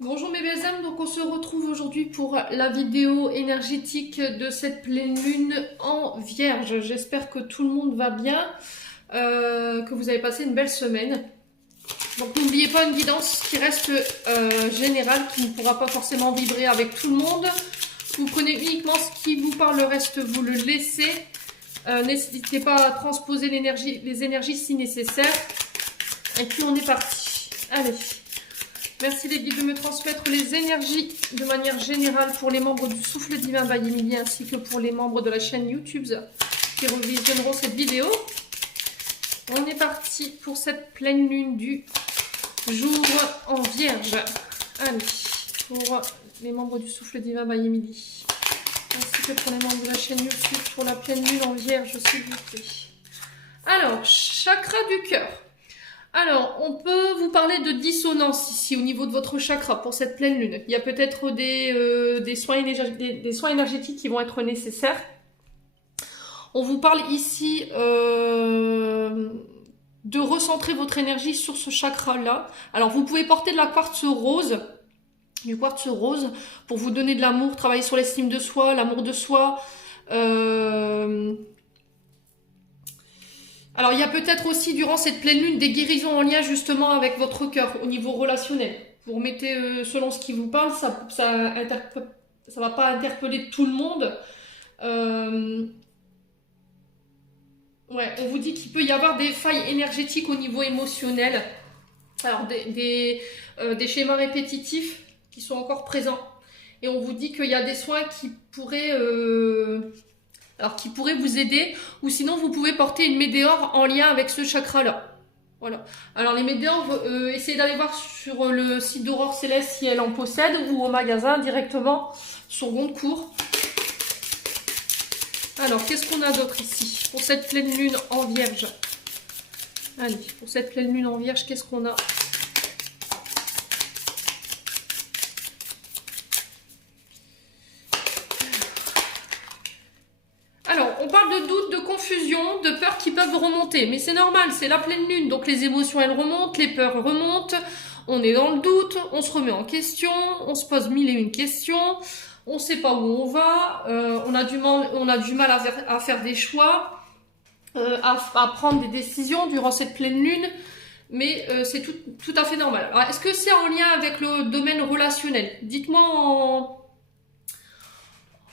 Bonjour mes belles âmes, donc on se retrouve aujourd'hui pour la vidéo énergétique de cette pleine lune en Vierge. J'espère que tout le monde va bien, que vous avez passé une belle semaine. Donc n'oubliez pas une guidance qui reste générale, qui ne pourra pas forcément vibrer avec tout le monde. Vous prenez uniquement ce qui vous parle, le reste vous le laissez. N'hésitez pas à transposer les énergies si nécessaire. Et puis on est parti. Allez. Merci les guides de me transmettre les énergies de manière générale pour les membres du Souffle Divin by Emilie ainsi que pour les membres de la chaîne YouTube qui revisionneront cette vidéo. On est parti pour cette pleine lune du jour en Vierge. Allez, pour les membres du Souffle Divin by Emilie ainsi que pour les membres de la chaîne YouTube pour la pleine lune en Vierge, s'il vous plaît. Alors, chakra du cœur. Alors, on peut vous parler de dissonance ici au niveau de votre chakra pour cette pleine lune. Il y a peut-être des soins énergétiques qui vont être nécessaires. On vous parle ici de recentrer votre énergie sur ce chakra-là. Alors, vous pouvez porter de la quartz rose, du quartz rose, pour vous donner de l'amour, travailler sur l'estime de soi, l'amour de soi. Alors, il y a peut-être aussi, durant cette pleine lune, des guérisons en lien justement avec votre cœur, au niveau relationnel. Vous remettez, selon ce qui vous parle, ça va pas interpeller tout le monde. Ouais, on vous dit qu'il peut y avoir des failles énergétiques au niveau émotionnel. Alors, des schémas répétitifs qui sont encore présents. Et on vous dit qu'il y a des soins qui pourraient... qui pourrait vous aider, ou sinon vous pouvez porter une météore en lien avec ce chakra-là. Voilà. Alors les météores, essayez d'aller voir sur le site d'Aurore Céleste si elle en possède, ou au magasin directement sur Goncourt. Alors, qu'est-ce qu'on a d'autre ici pour cette pleine lune en Vierge? Allez, pour cette pleine lune en Vierge, qu'est-ce qu'on a? On parle de doute, de confusion, de peurs qui peuvent remonter. Mais c'est normal, c'est la pleine lune. Donc les émotions, elles remontent, les peurs remontent. On est dans le doute, on se remet en question, on se pose mille et une questions. On ne sait pas où on va. On a du mal à faire des choix, à prendre des décisions durant cette pleine lune. Mais c'est tout à fait normal. Alors, est-ce que c'est en lien avec le domaine relationnel? Dites-moi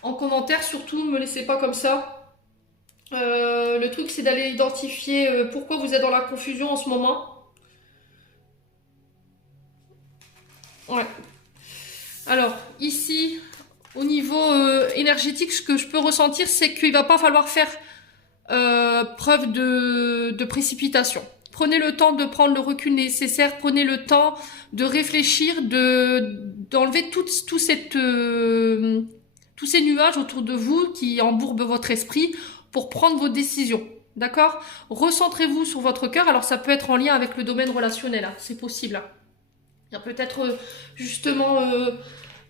en commentaire, surtout, ne me laissez pas comme ça. Le truc, c'est d'aller identifier pourquoi vous êtes dans la confusion en ce moment. Ouais. Alors, ici, au niveau énergétique, ce que je peux ressentir, c'est qu'il va pas falloir faire preuve de précipitation. Prenez le temps de prendre le recul nécessaire, prenez le temps de réfléchir, d'enlever tous ces nuages autour de vous qui embourbent votre esprit pour prendre vos décisions. D'accord? Recentrez-vous sur votre cœur. Alors, ça peut être en lien avec le domaine relationnel. Hein, c'est possible. Hein. Il y a peut-être justement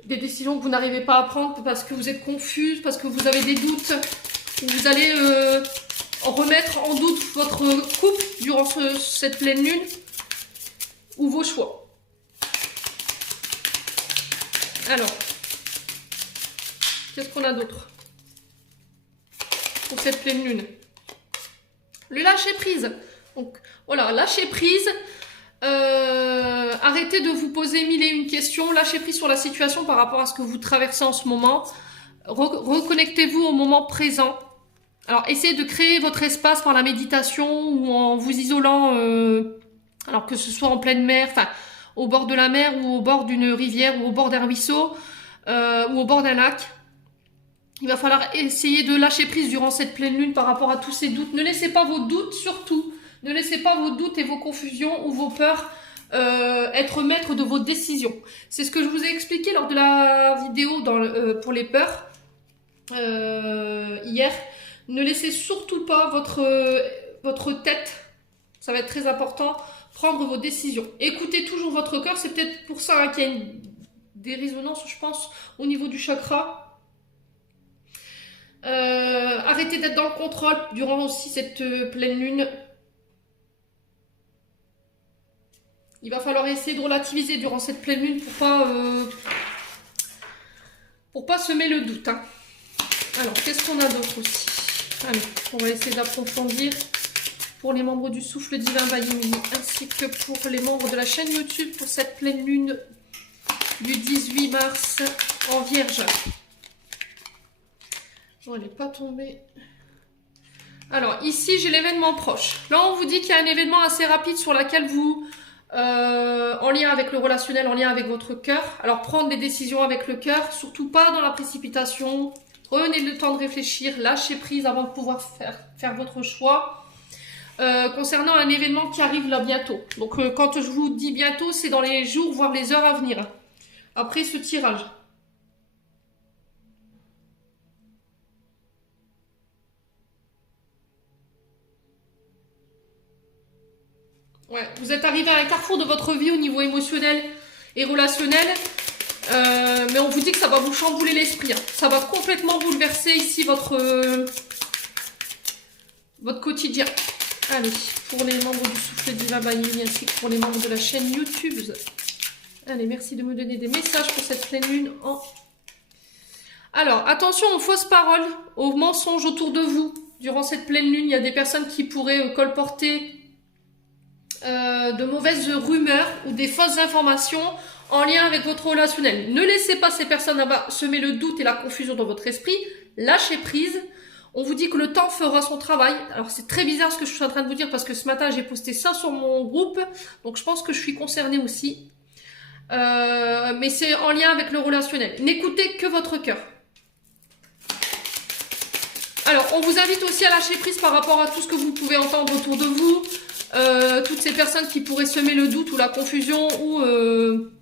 des décisions que vous n'arrivez pas à prendre parce que vous êtes confuse, parce que vous avez des doutes. Vous allez remettre en doute votre couple durant cette pleine lune ou vos choix. Alors, qu'est-ce qu'on a d'autre pour cette pleine lune? Le lâcher prise. Donc voilà, lâcher prise. Arrêtez de vous poser mille et une questions. Lâchez prise sur la situation par rapport à ce que vous traversez en ce moment. Reconnectez-vous au moment présent. Alors, essayez de créer votre espace par la méditation ou en vous isolant, alors que ce soit en pleine mer, enfin, au bord de la mer ou au bord d'une rivière ou au bord d'un ruisseau ou au bord d'un lac. Il va falloir essayer de lâcher prise durant cette pleine lune par rapport à tous ces doutes. Ne laissez pas vos doutes, surtout. Ne laissez pas vos doutes et vos confusions ou vos peurs être maître de vos décisions. C'est ce que je vous ai expliqué lors de la vidéo pour les peurs hier. Ne laissez surtout pas votre tête, ça va être très important, prendre vos décisions. Écoutez toujours votre cœur, c'est peut-être pour ça hein, qu'il y a des résonances, je pense, au niveau du chakra. Arrêtez d'être dans le contrôle durant aussi cette pleine lune. Il va falloir essayer de relativiser durant cette pleine lune pour pas semer le doute. Hein. Alors, qu'est-ce qu'on a d'autre aussi? Allez, on va essayer d'approfondir pour les membres du Souffle Divin by Émilie, ainsi que pour les membres de la chaîne YouTube pour cette pleine lune du 18 mars en Vierge. Bon, elle n'est pas tombée. Alors, ici, j'ai l'événement proche. Là, on vous dit qu'il y a un événement assez rapide sur lequel vous... en lien avec le relationnel, en lien avec votre cœur. Alors, prendre des décisions avec le cœur, surtout pas dans la précipitation. Prenez le temps de réfléchir, lâchez prise avant de pouvoir faire votre choix. Concernant un événement qui arrive là bientôt. Donc, quand je vous dis bientôt, c'est dans les jours, voire les heures à venir. Après ce tirage. Ouais, vous êtes arrivé à un carrefour de votre vie au niveau émotionnel et relationnel. Mais on vous dit que ça va vous chambouler l'esprit. Hein. Ça va complètement bouleverser ici votre quotidien. Allez, pour les membres du Souffle Divin by Émilie, ainsi que pour les membres de la chaîne YouTube. Allez, merci de me donner des messages pour cette pleine lune en... Alors, attention aux fausses paroles, aux mensonges autour de vous. Durant cette pleine lune, il y a des personnes qui pourraient colporter de mauvaises rumeurs ou des fausses informations en lien avec votre relationnel. Ne laissez pas ces personnes semer le doute et la confusion dans votre esprit. Lâchez prise. On vous dit que le temps fera son travail. Alors c'est très bizarre ce que je suis en train de vous dire parce que ce matin j'ai posté ça sur mon groupe. Donc je pense que je suis concernée aussi. Mais c'est en lien avec le relationnel. N'écoutez que votre cœur. Alors on vous invite aussi à lâcher prise par rapport à tout ce que vous pouvez entendre autour de vous. Toutes ces personnes qui pourraient semer le doute ou la confusion ou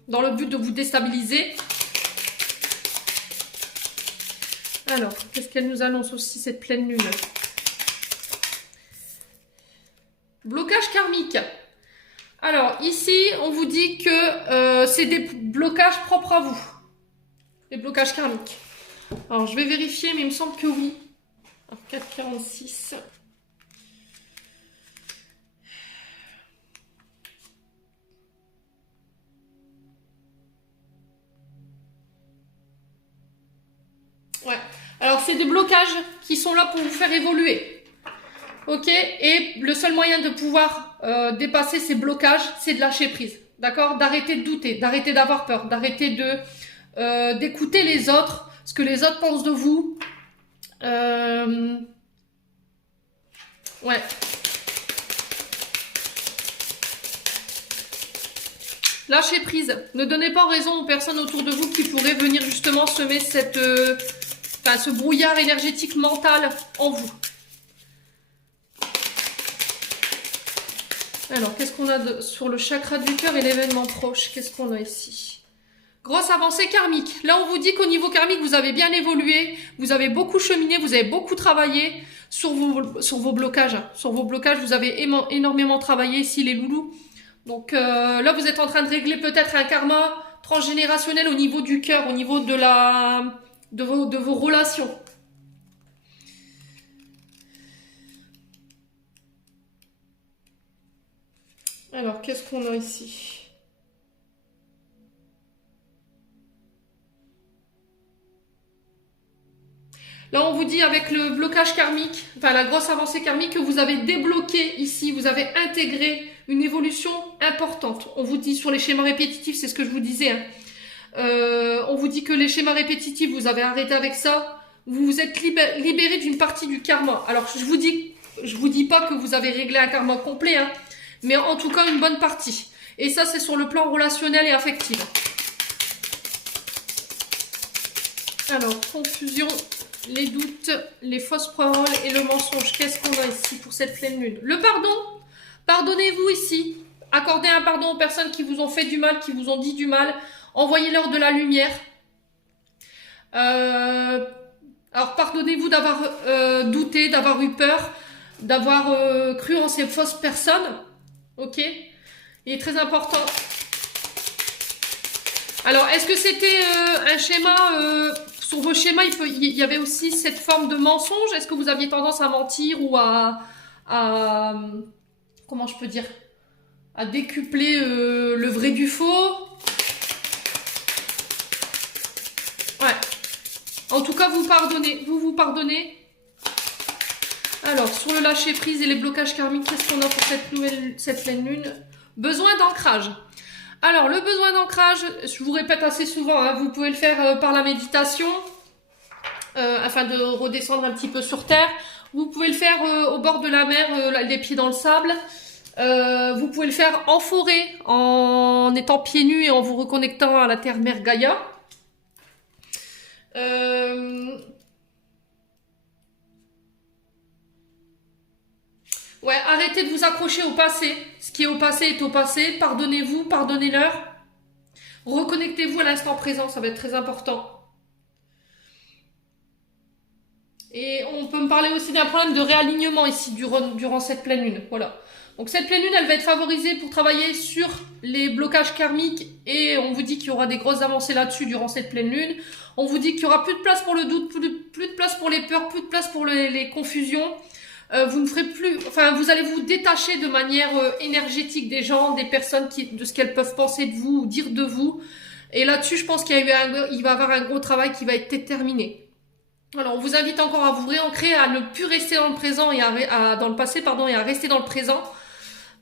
dans le but de vous déstabiliser. Alors, qu'est-ce qu'elle nous annonce aussi cette pleine lune? Blocage karmique. Alors, ici, on vous dit que c'est des blocages propres à vous. Des blocages karmiques. Alors, je vais vérifier, mais il me semble que oui. 4,46. Ouais. Alors, c'est des blocages qui sont là pour vous faire évoluer. Ok? Et le seul moyen de pouvoir dépasser ces blocages, c'est de lâcher prise. D'accord? D'arrêter de douter, d'arrêter d'avoir peur, d'arrêter d'écouter les autres, ce que les autres pensent de vous. Ouais. Lâchez prise. Ne donnez pas raison aux personnes autour de vous qui pourraient venir justement semer ce brouillard énergétique mental en vous. Alors, qu'est-ce qu'on a sur le chakra du cœur et l'événement proche? Qu'est-ce qu'on a ici? Grosse avancée karmique. Là, on vous dit qu'au niveau karmique, vous avez bien évolué, vous avez beaucoup cheminé, vous avez beaucoup travaillé sur vos blocages. Sur vos blocages, vous avez énormément travaillé ici, les loulous. Donc là, vous êtes en train de régler peut-être un karma transgénérationnel au niveau du cœur, au niveau de vos relations. Alors, qu'est-ce qu'on a ici? Là, on vous dit avec le blocage karmique, enfin la grosse avancée karmique, que vous avez débloqué ici, vous avez intégré une évolution importante. On vous dit sur les schémas répétitifs, c'est ce que je vous disais. Hein. On vous dit que les schémas répétitifs, vous avez arrêté avec ça. Vous vous êtes libéré d'une partie du karma. Alors, je vous dis pas que vous avez réglé un karma complet, hein, mais en tout cas une bonne partie. Et ça, c'est sur le plan relationnel et affectif. Alors, confusion, les doutes, les fausses paroles et le mensonge. Qu'est-ce qu'on a ici pour cette pleine lune? Le pardon. Pardonnez-vous ici. Accordez un pardon aux personnes qui vous ont fait du mal, qui vous ont dit du mal. Envoyez-leur de la lumière. Alors, pardonnez-vous d'avoir douté, d'avoir eu peur, d'avoir cru en ces fausses personnes. Ok? Il est très important. Alors, est-ce que c'était un schéma... sur vos schémas, il y avait aussi cette forme de mensonge? Est-ce que vous aviez tendance à mentir ou à comment je peux dire? à décupler le vrai du faux. Ouais. En tout cas, vous pardonnez. Vous pardonnez. Alors, sur le lâcher prise et les blocages karmiques, qu'est-ce qu'on a pour cette pleine lune? Besoin d'ancrage. Alors, le besoin d'ancrage, je vous répète assez souvent, hein, vous pouvez le faire par la méditation, afin de redescendre un petit peu sur terre. Vous pouvez le faire au bord de la mer, les pieds dans le sable. Vous pouvez le faire en forêt, en étant pieds nus et en vous reconnectant à la terre-mère Gaïa. Ouais, arrêtez de vous accrocher au passé. Ce qui est au passé est au passé. Pardonnez-vous, pardonnez-leur. Reconnectez-vous à l'instant présent, ça va être très important. Et on peut me parler aussi d'un problème de réalignement ici durant cette pleine lune. Voilà. Donc cette pleine lune, elle va être favorisée pour travailler sur les blocages karmiques et on vous dit qu'il y aura des grosses avancées là-dessus durant cette pleine lune. On vous dit qu'il y aura plus de place pour le doute, plus de place pour les peurs, plus de place pour les confusions. Vous ne ferez plus, enfin, vous allez vous détacher de manière énergétique des gens, des personnes de ce qu'elles peuvent penser de vous ou dire de vous. Et là-dessus, je pense il va y avoir un gros travail qui va être déterminé. Alors, on vous invite encore à vous réancrer, à ne plus rester dans le présent et dans le passé, pardon, et à rester dans le présent.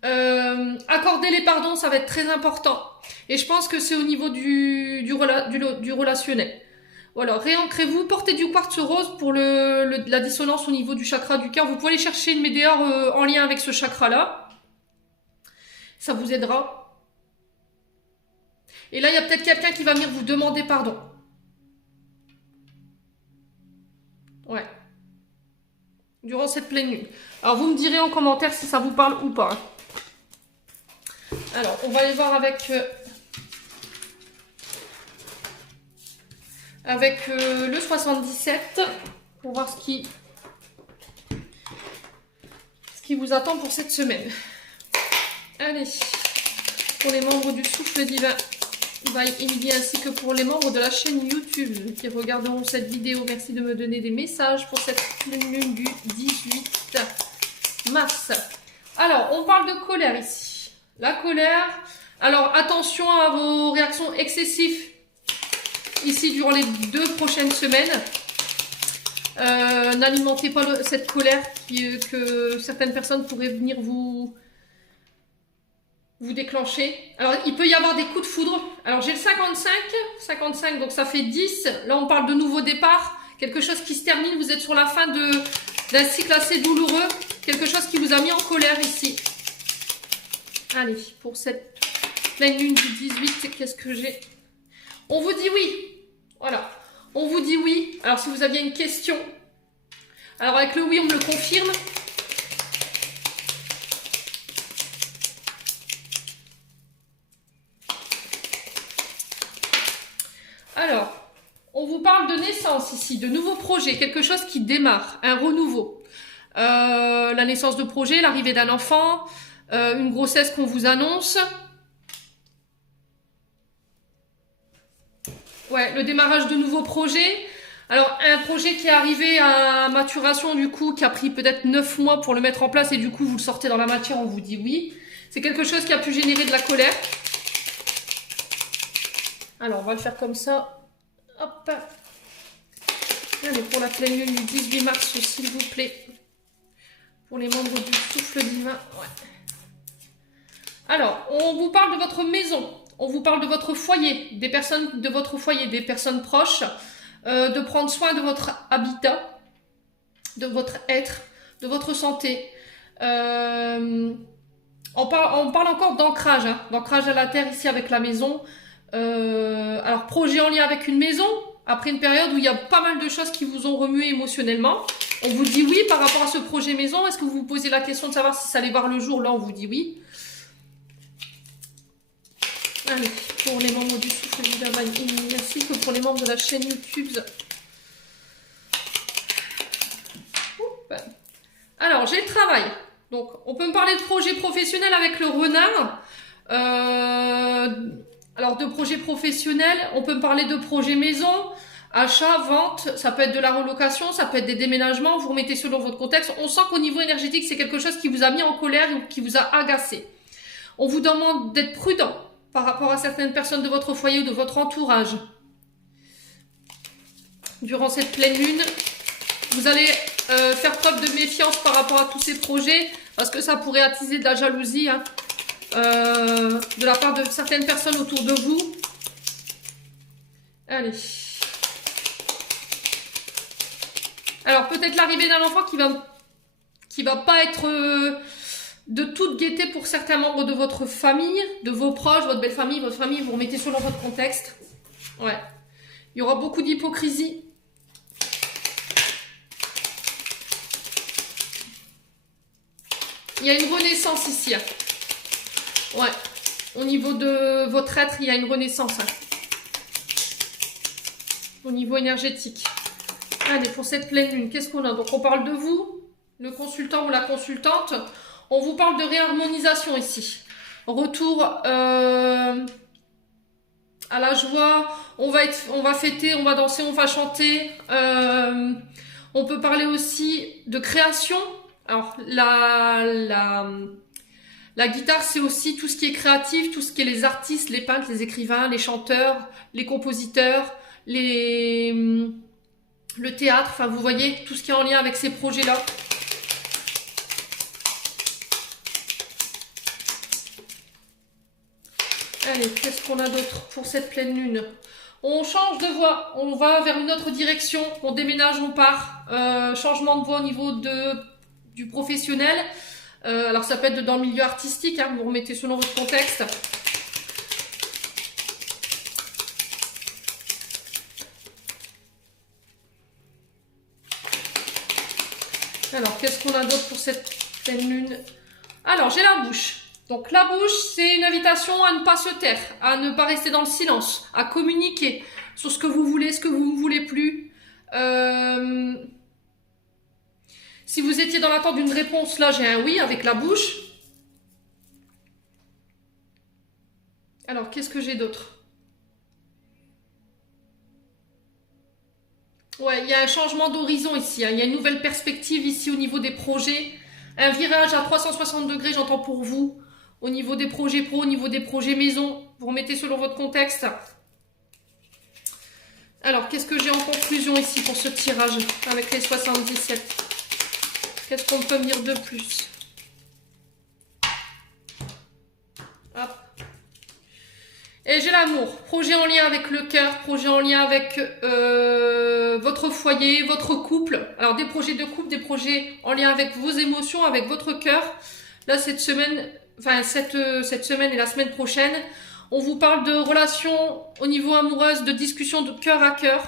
Accorder les pardons, ça va être très important. Et je pense que c'est au niveau du relationnel. Voilà, réancrez-vous, portez du quartz rose pour la dissonance au niveau du chakra du cœur. Vous pouvez aller chercher une médailleur en lien avec ce chakra-là. Ça vous aidera. Et là, il y a peut-être quelqu'un qui va venir vous demander pardon. Ouais. Durant cette pleine lune. Alors, vous me direz en commentaire si ça vous parle ou pas. Alors, on va aller voir avec le 77 pour voir ce qui vous attend pour cette semaine. Allez, pour les membres du souffle divin by Emily ainsi que pour les membres de la chaîne YouTube qui regarderont cette vidéo, merci de me donner des messages pour cette lune du 18 mars. Alors, on parle de colère ici. La colère, alors attention à vos réactions excessives ici durant les 2 prochaines semaines. N'alimentez pas cette colère que certaines personnes pourraient venir vous déclencher. Alors il peut y avoir des coups de foudre. Alors j'ai le 55 donc ça fait 10. Là on parle de nouveau départ, quelque chose qui se termine, vous êtes sur la fin d'un cycle assez douloureux, quelque chose qui vous a mis en colère ici. Allez, pour cette pleine lune du 18, qu'est-ce que j'ai? On vous dit oui. Voilà. On vous dit oui. Alors, si vous aviez une question. Alors, avec le oui, on me le confirme. Alors, on vous parle de naissance ici, de nouveaux projets, quelque chose qui démarre, un renouveau. La naissance de projet, l'arrivée d'un enfant, une grossesse qu'on vous annonce. Ouais, le démarrage de nouveaux projets. Alors, un projet qui est arrivé à maturation, du coup, qui a pris peut-être 9 mois pour le mettre en place et du coup, vous le sortez dans la matière, on vous dit oui. C'est quelque chose qui a pu générer de la colère. Alors, on va le faire comme ça. Hop. Allez, pour la pleine lune du 18 mars, s'il vous plaît. Pour les membres du souffle divin. Ouais. Alors, on vous parle de votre maison. On vous parle de votre foyer, des personnes de votre foyer, des personnes proches, de prendre soin de votre habitat, de votre être, de votre santé. On parle encore d'ancrage, hein, d'ancrage à la terre ici avec la maison. Alors, projet en lien avec une maison, après une période où il y a pas mal de choses qui vous ont remué émotionnellement. On vous dit oui par rapport à ce projet maison. Est-ce que vous vous posez la question de savoir si ça allait voir le jour? Là, on vous dit oui. Allez, pour les membres du souffle divin, ainsi que pour les membres de la chaîne YouTube. Alors, j'ai le travail. Donc, on peut me parler de projet professionnel avec le renard. Alors, de projet professionnel, on peut me parler de projet maison, achat, vente. Ça peut être de la relocation, ça peut être des déménagements. Vous remettez selon votre contexte. On sent qu'au niveau énergétique, c'est quelque chose qui vous a mis en colère ou qui vous a agacé. On vous demande d'être prudent par rapport à certaines personnes de votre foyer ou de votre entourage. Durant cette pleine lune, vous allez faire preuve de méfiance par rapport à tous ces projets parce que ça pourrait attiser de la jalousie hein, de la part de certaines personnes autour de vous. Allez. Alors peut-être l'arrivée d'un enfant qui va pas être de toute gaieté pour certains membres de votre famille, de vos proches, votre belle famille, votre famille, vous remettez selon votre contexte. Ouais. Il y aura beaucoup d'hypocrisie. Il y a une renaissance ici. Hein. Ouais. Au niveau de votre être, il y a une renaissance. Hein. Au niveau énergétique. Allez, pour cette pleine lune, qu'est-ce qu'on a? Donc, on parle de vous, le consultant ou la consultante. On vous parle de réharmonisation ici. Retour à la joie. On va fêter, on va danser, on va chanter. On peut parler aussi de création. Alors, la guitare, c'est aussi tout ce qui est créatif, tout ce qui est les artistes, les peintres, les écrivains, les chanteurs, les compositeurs, le théâtre, enfin vous voyez, tout ce qui est en lien avec ces projets-là. Allez, qu'est-ce qu'on a d'autre pour cette pleine lune? On change de voie, on va vers une autre direction, on déménage, on part. Changement de voie au niveau du professionnel. Alors ça peut être dans le milieu artistique, hein, vous remettez selon votre contexte. Alors, qu'est-ce qu'on a d'autre pour cette pleine lune? Alors, j'ai la bouche. Donc, la bouche, c'est une invitation à ne pas se taire, à ne pas rester dans le silence, à communiquer sur ce que vous voulez, ce que vous ne voulez plus. Si vous étiez dans l'attente d'une réponse, là, j'ai un oui avec la bouche. Alors, qu'est-ce que j'ai d'autre? Ouais, il y a un changement d'horizon ici, hein. Il y a une nouvelle perspective ici au niveau des projets. Un virage à 360 degrés, j'entends pour vous. Au niveau des projets pro, au niveau des projets maison. Vous remettez selon votre contexte. Alors, qu'est-ce que j'ai en conclusion ici pour ce tirage avec les 77? Qu'est-ce qu'on peut me dire de plus? Hop. Et j'ai l'amour, projet en lien avec le cœur, projet en lien avec votre foyer, votre couple. Alors des projets de couple, des projets en lien avec vos émotions, avec votre cœur. Là cette semaine, enfin cette semaine et la semaine prochaine, on vous parle de relations au niveau amoureuse, de discussions de cœur à cœur.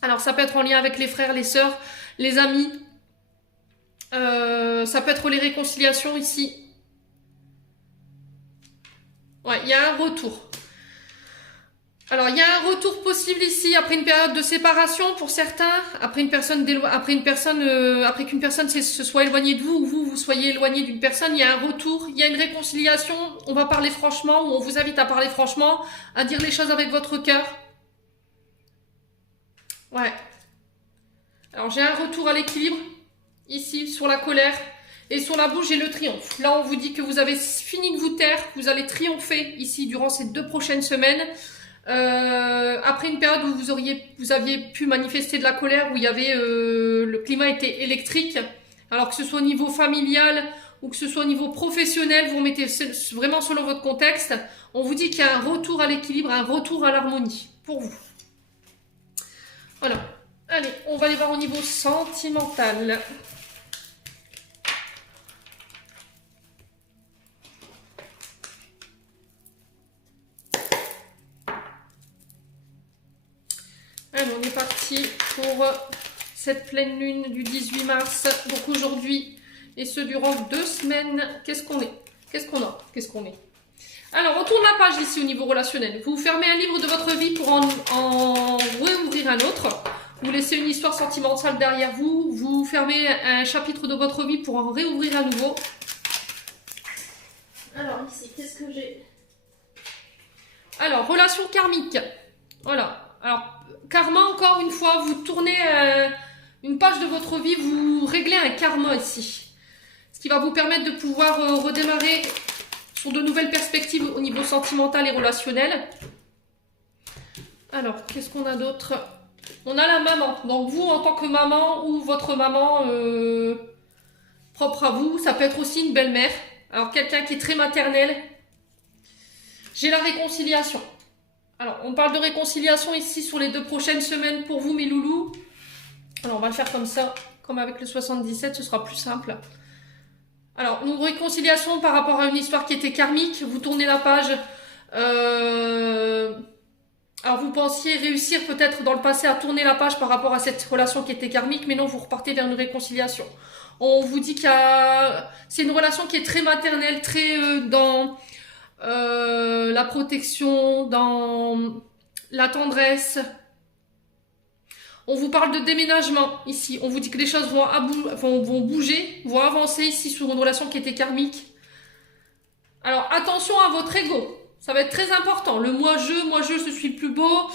Alors ça peut être en lien avec les frères, les sœurs, les amis. Ça peut être les réconciliations ici. Ouais, il y a un retour. Alors, il y a un retour possible ici après une période de séparation pour certains, après qu'une personne se soit éloignée de vous ou vous soyez éloigné d'une personne, il y a un retour, il y a une réconciliation, on va parler franchement ou on vous invite à parler franchement, à dire les choses avec votre cœur. Ouais. Alors, j'ai un retour à l'équilibre ici sur la colère et sur la bouche, j'ai le triomphe. Là, on vous dit que vous avez fini de vous taire, vous allez triompher ici durant ces 2 prochaines semaines. Après une période où vous aviez pu manifester de la colère, où il y avait le climat était électrique, alors que ce soit au niveau familial ou que ce soit au niveau professionnel, vous mettez vraiment selon votre contexte, on vous dit qu'il y a un retour à l'équilibre, un retour à l'harmonie pour vous. Voilà. Allez, on va aller voir au niveau sentimental. Allez, on est parti pour cette pleine lune du 18 mars. Donc aujourd'hui, et ce durant 2 semaines, qu'est-ce qu'on est? Qu'est-ce qu'on a? Qu'est-ce qu'on est? Alors, on tourne la page ici au niveau relationnel. Vous fermez un livre de votre vie pour en réouvrir un autre. Vous laissez une histoire sentimentale derrière vous. Vous fermez un chapitre de votre vie pour en réouvrir un nouveau. Alors ici, qu'est-ce que j'ai? Alors, relation karmique. Voilà. Alors, karma, encore une fois, vous tournez une page de votre vie, vous réglez un karma ici. Ce qui va vous permettre de pouvoir redémarrer sur de nouvelles perspectives au niveau sentimental et relationnel. Alors, qu'est-ce qu'on a d'autre? On a la maman. Donc vous, en tant que maman ou votre maman propre à vous, ça peut être aussi une belle-mère. Alors, quelqu'un qui est très maternel. J'ai la réconciliation. Alors, on parle de réconciliation ici sur les 2 prochaines semaines pour vous, mes loulous. Alors, on va le faire comme ça, comme avec le 77, ce sera plus simple. Alors, une réconciliation par rapport à une histoire qui était karmique. Vous tournez la page. Alors, vous pensiez réussir peut-être dans le passé à tourner la page par rapport à cette relation qui était karmique, mais non, vous repartez vers une réconciliation. On vous dit c'est une relation qui est très maternelle, très dans la protection, dans la tendresse. On vous parle de déménagement ici. On vous dit que les choses vont bouger, vont avancer ici sur une relation qui était karmique. Alors attention à votre ego. Ça va être très important. Le je suis le plus beau.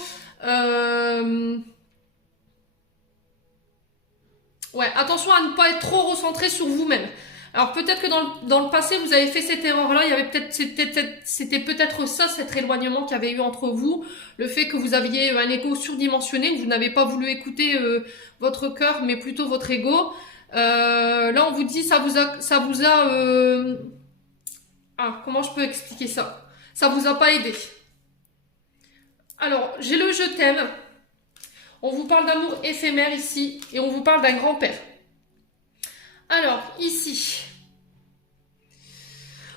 Ouais, attention à ne pas être trop recentré sur vous-même. Alors peut-être que dans le passé, vous avez fait cette erreur-là. Il y avait c'était peut-être ça, cet éloignement qu'il y avait eu entre vous. Le fait que vous aviez un ego surdimensionné, que vous n'avez pas voulu écouter votre cœur, mais plutôt votre ego. Là, on vous dit, comment je peux expliquer ça? Ça vous a pas aidé. Alors, j'ai le je t'aime. On vous parle d'amour éphémère ici et on vous parle d'un grand-père. Alors, ici,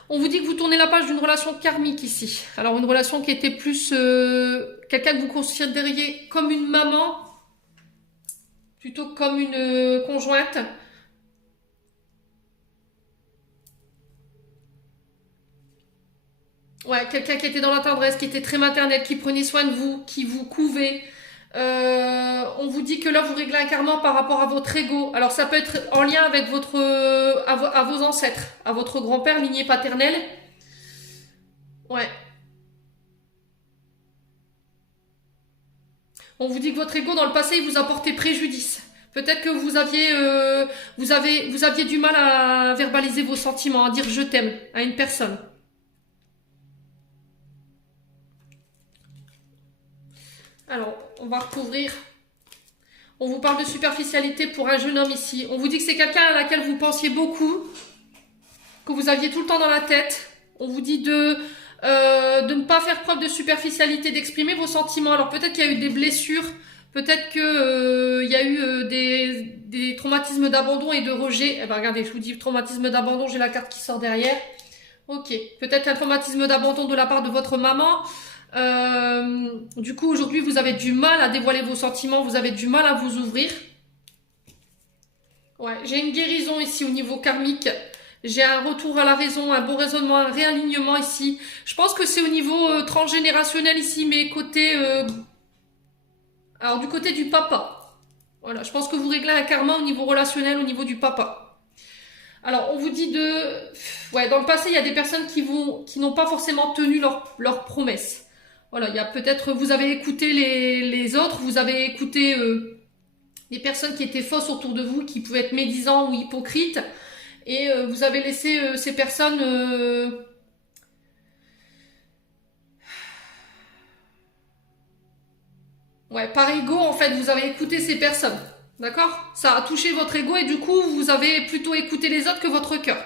on vous dit que vous tournez la page d'une relation karmique ici. Alors, une relation qui était plus quelqu'un que vous considériez comme une maman, plutôt que comme une conjointe. Ouais, quelqu'un qui était dans la tendresse, qui était très maternel, qui prenait soin de vous, qui vous couvait. On vous dit que là, vous réglez un karma par rapport à votre ego. Alors, ça peut être en lien avec à vos ancêtres, à votre grand-père, lignée paternelle. Ouais. On vous dit que votre ego, dans le passé, il vous a porté préjudice. Peut-être que vous aviez du mal à verbaliser vos sentiments, à dire je t'aime à une personne. Alors, on va recouvrir. On vous parle de superficialité pour un jeune homme ici. On vous dit que c'est quelqu'un à laquelle vous pensiez beaucoup, que vous aviez tout le temps dans la tête. On vous dit de ne pas faire preuve de superficialité, d'exprimer vos sentiments. Alors peut-être qu'il y a eu des blessures, peut-être qu'il y a eu des traumatismes d'abandon et de rejet. Eh ben regardez, je vous dis traumatisme d'abandon, j'ai la carte qui sort derrière. Ok, peut-être un traumatisme d'abandon de la part de votre maman. Du coup, aujourd'hui, vous avez du mal à dévoiler vos sentiments, vous avez du mal à vous ouvrir. Ouais, j'ai une guérison ici au niveau karmique. J'ai un retour à la raison, un bon raisonnement, un réalignement ici. Je pense que c'est au niveau transgénérationnel ici, mais alors du côté du papa. Voilà, je pense que vous réglez un karma au niveau relationnel, au niveau du papa. Alors, on vous dit ouais, dans le passé, il y a des personnes qui n'ont pas forcément tenu leurs promesses. Voilà, il y a peut-être, vous avez écouté les autres, vous avez écouté des personnes qui étaient fausses autour de vous, qui pouvaient être médisants ou hypocrites, et vous avez laissé ces personnes ouais, par ego, en fait, vous avez écouté ces personnes. D'accord? Ça a touché votre ego et du coup, vous avez plutôt écouté les autres que votre cœur.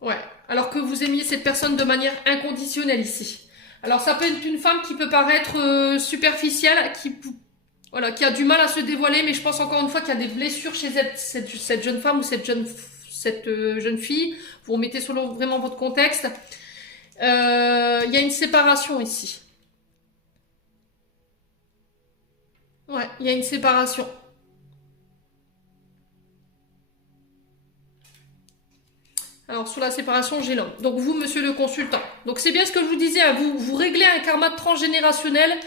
Ouais, alors que vous aimiez cette personne de manière inconditionnelle ici. Alors ça peut être une femme qui peut paraître superficielle, qui a du mal à se dévoiler, mais je pense encore une fois qu'il y a des blessures chez cette jeune femme ou cette jeune fille. Vous remettez selon vraiment votre contexte. Il y a une séparation ici. Ouais, il y a une séparation. Alors, sur la séparation, j'ai l'homme. Donc, vous, monsieur le consultant. Donc, c'est bien ce que je vous disais. Hein, vous réglez un karma transgénérationnel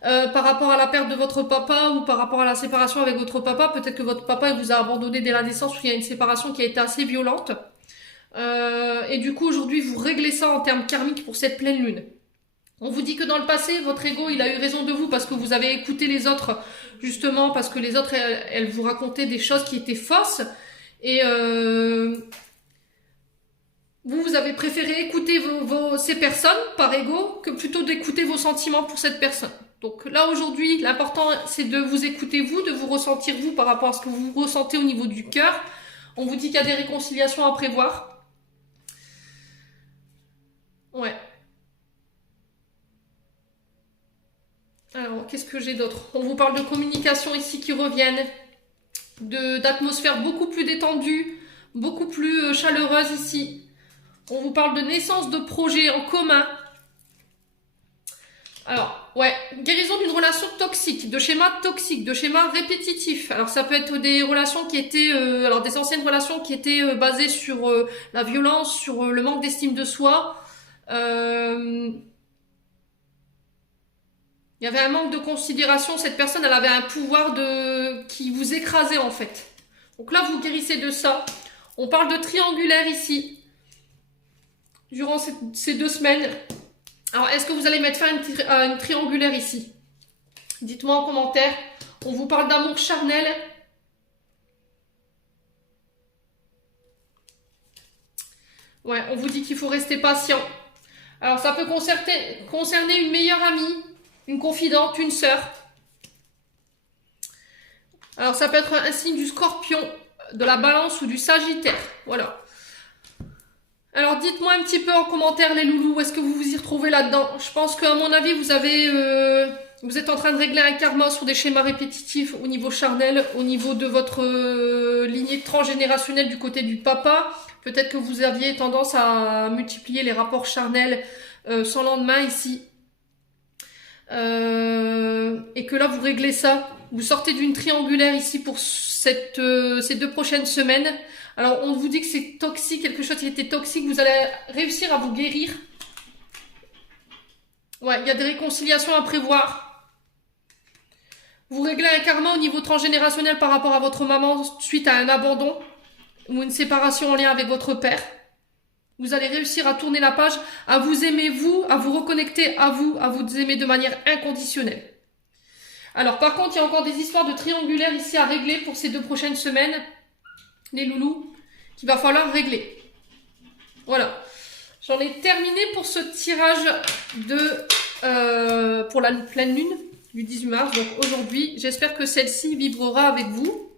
par rapport à la perte de votre papa ou par rapport à la séparation avec votre papa. Peut-être que votre papa il vous a abandonné dès la naissance ou il y a une séparation qui a été assez violente. Et du coup, aujourd'hui, vous réglez ça en termes karmiques pour cette pleine lune. On vous dit que dans le passé, votre ego, il a eu raison de vous parce que vous avez écouté les autres, justement, parce que les autres, elles vous racontaient des choses qui étaient fausses. Et vous avez préféré écouter ces personnes par ego que plutôt d'écouter vos sentiments pour cette personne. Donc là aujourd'hui, l'important c'est de vous écouter vous, de vous ressentir vous par rapport à ce que vous ressentez au niveau du cœur. On vous dit qu'il y a des réconciliations à prévoir. Ouais. Alors, qu'est-ce que j'ai d'autre? On vous parle de communication ici qui reviennent, d'atmosphère beaucoup plus détendue, beaucoup plus chaleureuse ici. On vous parle de naissance de projets en commun. Alors, ouais, guérison d'une relation toxique, de schémas toxiques, de schémas répétitifs. Alors, ça peut être des relations qui étaient, alors des anciennes relations qui étaient basées sur la violence, sur le manque d'estime de soi. Il y avait un manque de considération. Cette personne, elle avait un pouvoir qui vous écrasait en fait. Donc là, vous guérissez de ça. On parle de triangulaire ici, durant ces 2 semaines. Alors, est-ce que vous allez mettre fin à une triangulaire ici? Dites-moi en commentaire. On vous parle d'amour charnel. Ouais, on vous dit qu'il faut rester patient. Alors, ça peut concerner une meilleure amie, une confidente, une sœur. Alors, ça peut être un signe du Scorpion, de la Balance ou du Sagittaire. Voilà. Alors, dites-moi un petit peu en commentaire, les loulous, où est-ce que vous vous y retrouvez là-dedans? Je pense qu'à mon avis, vous êtes en train de régler un karma sur des schémas répétitifs au niveau charnel, au niveau de votre lignée transgénérationnelle du côté du papa. Peut-être que vous aviez tendance à multiplier les rapports charnels sans lendemain ici. Et que là, vous réglez ça. Vous sortez d'une triangulaire ici pour ces 2 prochaines semaines. Alors, on vous dit que c'est toxique, quelque chose qui était toxique. Vous allez réussir à vous guérir. Ouais, il y a des réconciliations à prévoir. Vous réglez un karma au niveau transgénérationnel par rapport à votre maman suite à un abandon ou une séparation en lien avec votre père. Vous allez réussir à tourner la page, à vous aimer vous, à vous reconnecter à vous aimer de manière inconditionnelle. Alors, par contre, il y a encore des histoires de triangulaire ici à régler pour ces 2 prochaines semaines. Les loulous, qu'il va falloir régler. Voilà. J'en ai terminé pour ce tirage pour la pleine lune du 18 mars. Donc aujourd'hui, j'espère que celle-ci vibrera avec vous.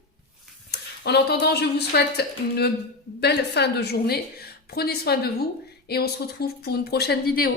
En attendant, je vous souhaite une belle fin de journée. Prenez soin de vous et on se retrouve pour une prochaine vidéo.